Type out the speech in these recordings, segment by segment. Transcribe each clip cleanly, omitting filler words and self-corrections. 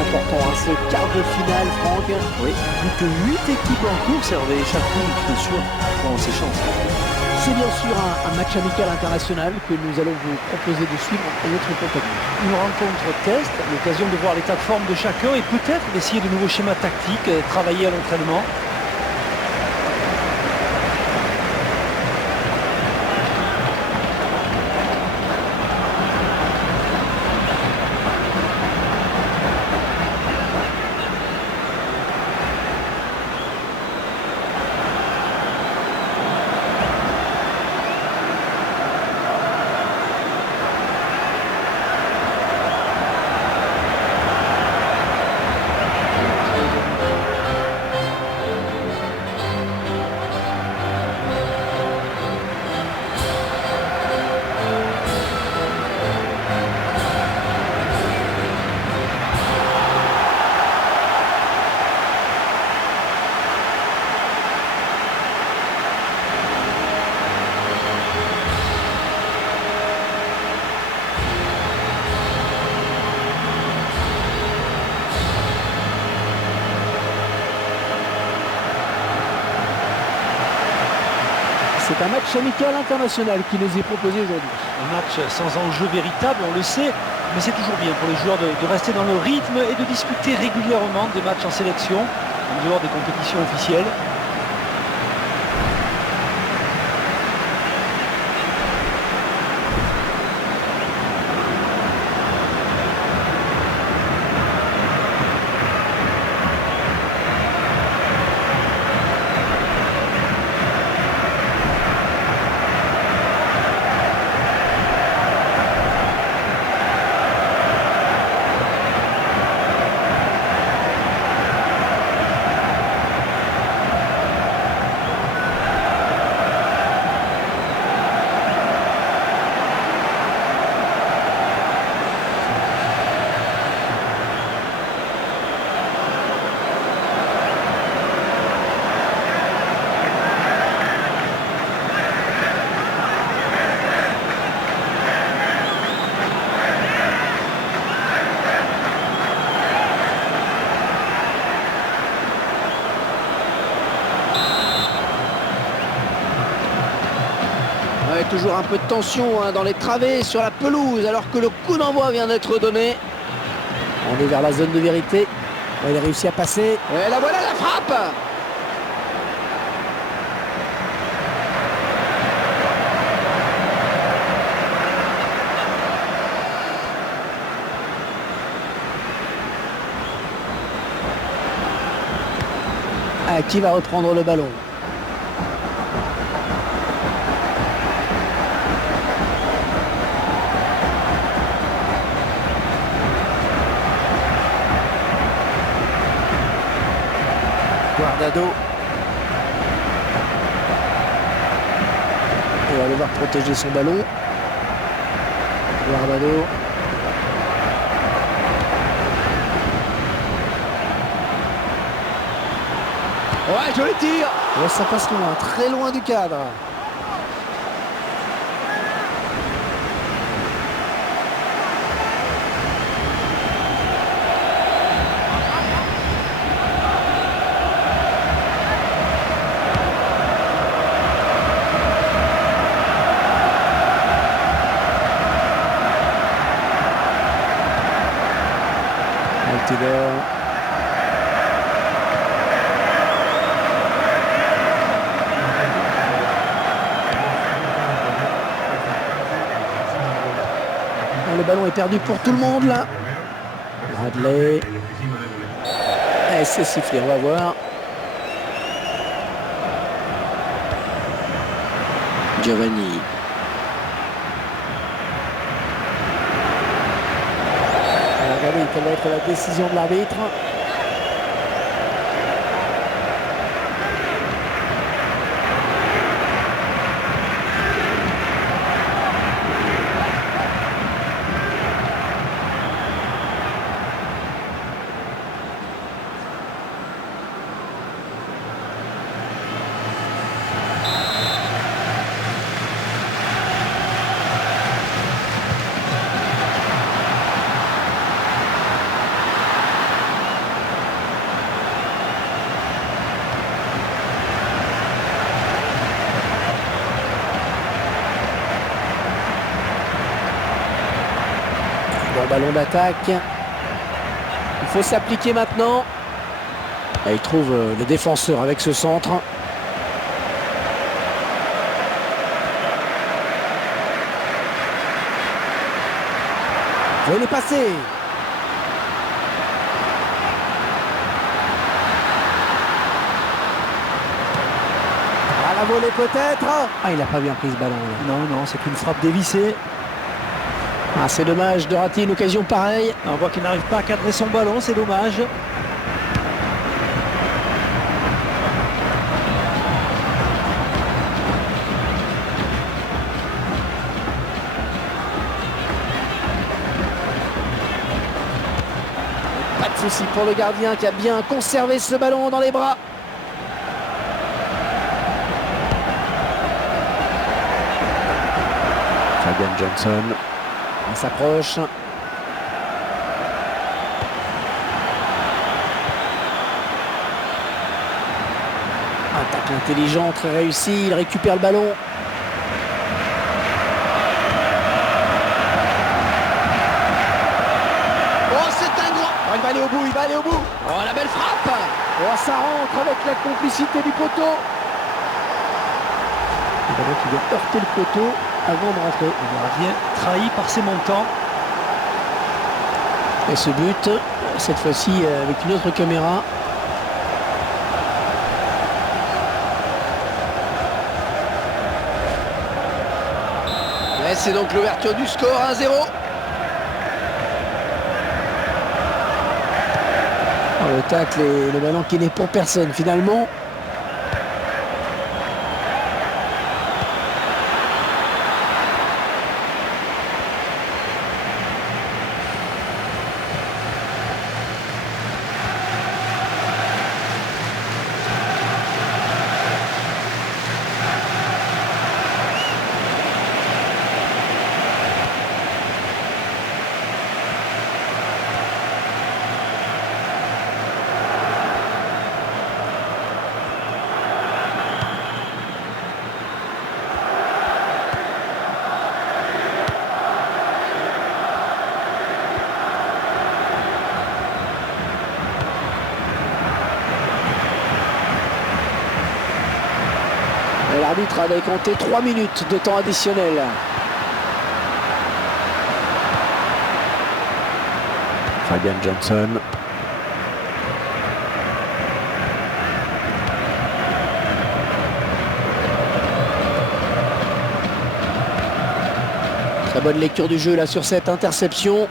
important, hein, ce quart de finale, Franck. Oui, plus que 8 équipes en course, Hervé, chaque poule, bien sûr, prend ses chances. C'est bien sûr un match amical international que nous allons vous proposer de suivre en notre compagnie. Une rencontre test, l'occasion de voir l'état de forme de chacun et peut-être d'essayer de nouveaux schémas tactiques, travailler à l'entraînement. C'est un match amical international qui nous est proposé aujourd'hui. Un match sans enjeu véritable, on le sait, mais c'est toujours bien pour les joueurs de rester dans le rythme et de disputer régulièrement des matchs en sélection, en dehors des compétitions officielles. Ouais, toujours un peu de tension hein, dans les travées sur la pelouse alors que le coup d'envoi vient d'être donné. On est vers la zone de vérité. Ouais, il a réussi à passer. Et la voilà la frappe. Ah, qui va reprendre le ballon? Guardado. Il va devoir protéger son ballon. Guardado. Ouais, joli tir. Ouais, ça passe loin, très loin du cadre. Le ballon est perdu pour tout le monde là. Bradley. Et c'est sifflé, on va voir. Giovanni. On va regarder quelle va être la décision de l'arbitre. ballon d'attaque. Il faut s'appliquer maintenant. Et il trouve le défenseur avec ce centre. Il est passé. À la volée peut-être. Ah, il n'a pas bien pris ce ballon. Là. Non, c'est une frappe dévissée. Ah, c'est dommage de rater une occasion pareille. On voit qu'il n'arrive pas à cadrer son ballon, c'est dommage. Pas de souci pour le gardien qui a bien conservé ce ballon dans les bras. Fabian Johnson. On s'approche. Attaque intelligente, très réussi. Il récupère le ballon. Oh, c'est un grand. Oh, il va aller au bout, il va aller au bout. Oh, la belle frappe. Oh, ça rentre avec la complicité du poteau. Le ballon qui doit heurter le poteau avant de rentrer. Le gardien trahi par ses montants. Et ce but, cette fois-ci avec une autre caméra. Et c'est donc l'ouverture du score, 1-0. Le tacle et le ballon qui n'est pour personne finalement. L'arbitre avait compté 3 minutes de temps additionnel. Fabian Johnson. Très bonne lecture du jeu là sur cette interception.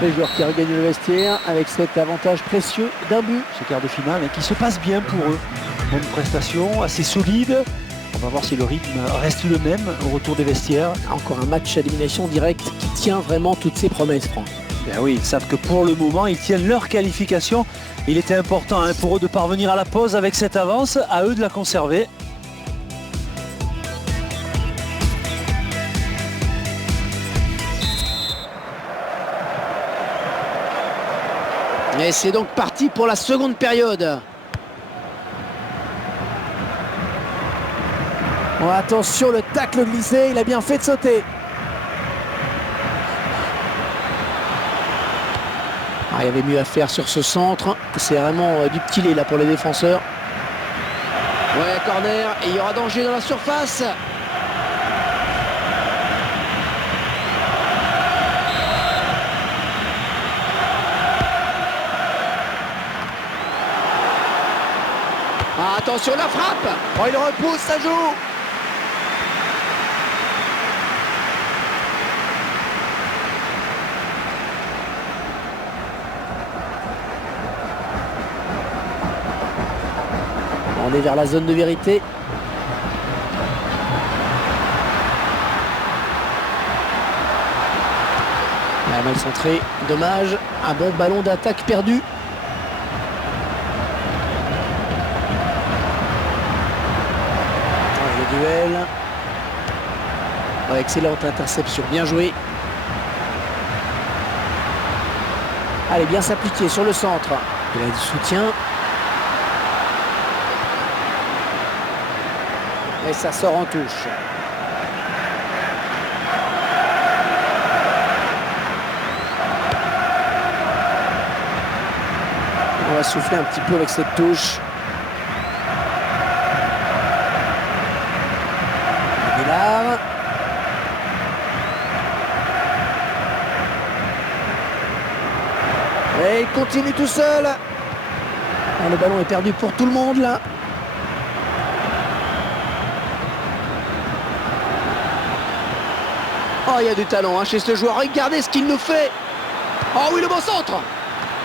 Les joueurs qui regagnent le vestiaire avec cet avantage précieux d'un but. Ce quart de finale qui se passe bien pour eux. Bonne prestation, assez solide. On va voir si le rythme reste le même au retour des vestiaires. Encore un match à élimination directe qui tient vraiment toutes ses promesses, Franck. Ben oui, ils savent que pour le moment, ils tiennent leur qualification. Il était important pour eux de parvenir à la pause avec cette avance, à eux de la conserver. Et c'est donc parti pour la seconde période. Oh, attention, le tacle glissé, il a bien fait de sauter. Ah, il y avait mieux à faire sur ce centre. C'est vraiment du petit lait là pour les défenseurs. Ouais, corner, et il y aura danger dans la surface. Ah, attention, la frappe. Oh, il repousse, ça joue. On est vers la zone de vérité. Ah, mal centré, dommage. Un bon ballon d'attaque perdu. Le duel. Oh, excellente interception, bien joué. Allez, bien s'appliquer sur le centre. Il a du soutien. Et ça sort en touche. souffler un petit peu avec cette touche. Aguilar. Et il continue tout seul. Ah, le ballon est perdu pour tout le monde là. Oh, il y a du talent chez ce joueur. Regardez ce qu'il nous fait. Oh oui, le bon centre.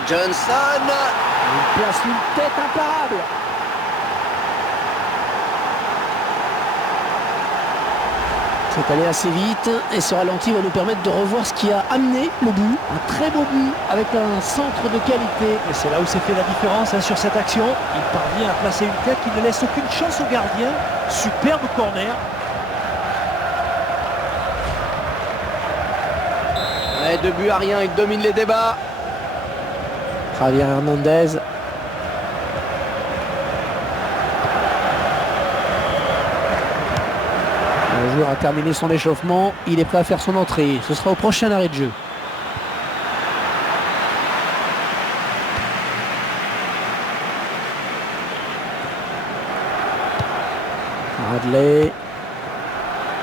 Johnson. Il place une tête imparable. C'est allé assez vite et ce ralenti va nous permettre de revoir ce qui a amené le but. Un très beau but avec un centre de qualité. Et c'est là où s'est fait la différence sur cette action. Il parvient à placer une tête qui ne laisse aucune chance au gardien. Superbe corner. Ouais, 2 buts à rien, il domine les débats. Javier Hernandez. Le joueur a terminé son échauffement, il est prêt à faire son entrée. Ce sera au prochain arrêt de jeu. Bradley.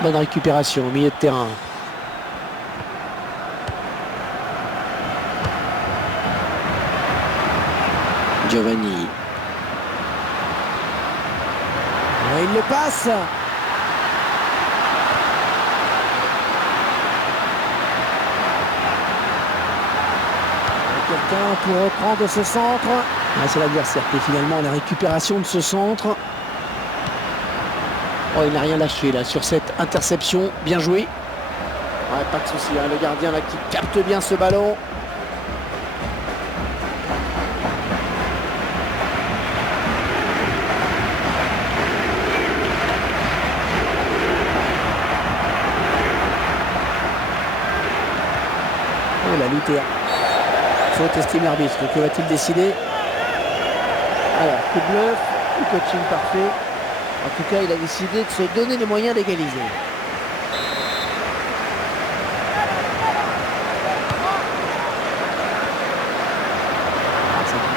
Bonne récupération au milieu de terrain. Giovanni. Et il le passe. Quelqu'un pour reprendre ce centre. Ah, c'est l'adversaire qui est finalement à la récupération de ce centre. Oh, il n'a rien lâché là sur cette interception. Bien joué. Ouais, pas de souci, le gardien là qui capte bien ce ballon. Oh, la lutte est... Faute estime l'arbitre. Que va-t-il décider? Alors, coup de bluff, ou coaching parfait. En tout cas, il a décidé de se donner les moyens d'égaliser.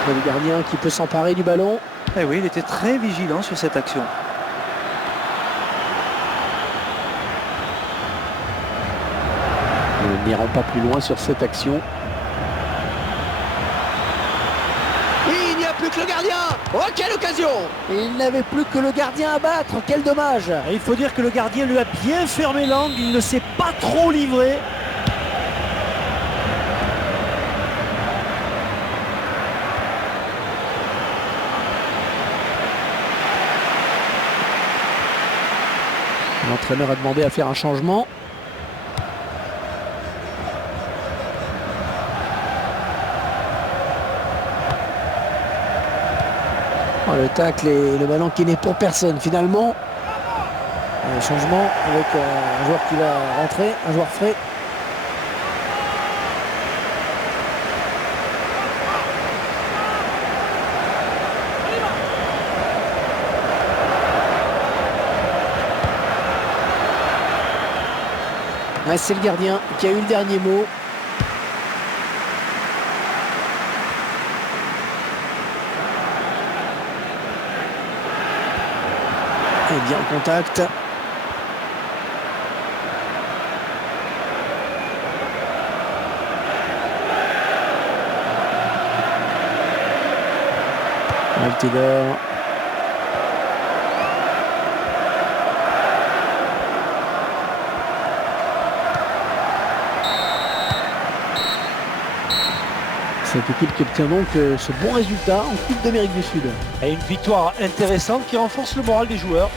C'est le gardien qui peut s'emparer du ballon. Eh oui, il était très vigilant sur cette action. Nous n'irons pas plus loin sur cette action. Il n'y a plus que le gardien. Oh, quelle occasion! Il n'avait plus que le gardien à battre. Quel dommage! Et il faut dire que le gardien lui a bien fermé l'angle. Il ne s'est pas trop livré. L'entraîneur a demandé à faire un changement. Oh, le tacle et le ballon qui n'est pour personne finalement. Un changement avec un joueur qui va rentrer, un joueur frais. Ouais, c'est le gardien qui a eu le dernier mot. Et bien en contact. Altidor. Cette équipe qui obtient donc ce bon résultat en Coupe d'Amérique du Sud. Et une victoire intéressante qui renforce le moral des joueurs.